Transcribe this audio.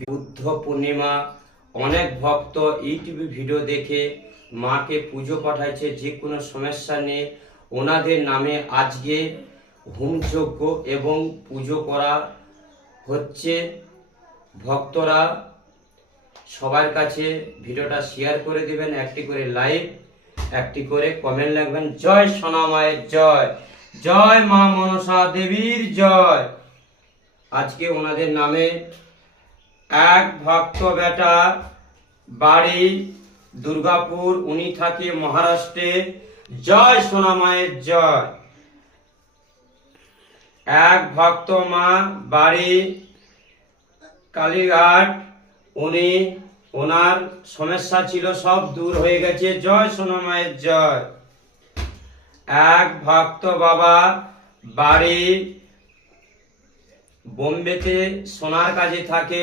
বুদ্ধ পূর্ণিমা অনেক ভক্ত ইউটিউবে ভিডিও দেখে মাকে পুজো পাঠাইছে যে কোনো সমস্যা নিয়ে। ওনাদের নামে আজকে হোমযজ্ঞ এবং পুজো করা হচ্ছে। ভক্তরা সবার কাছে ভিডিওটা শেয়ার করে দিবেন, একটি করে লাইক, একটি করে কমেন্ট লিখবেন। জয় সোনা মায়ের জয়, জয় মা মনসা দেবীর জয়। আজকে ওনাদের নামে এক ভক্ত বেটা বাড়ি দুর্গাপুর, উনি থাকে মহারাষ্ট্রে। জয় সোনা মায়ের জয়। এক ভক্ত মা বাড়ি কালীঘাট, উনি ওনার সমস্যা ছিল সব দূর হয়ে গেছে। জয় সোনা মায়ের জয়। এক ভক্ত বাবা বাড়ি বোম্বেতে সোনার কাজে থাকে,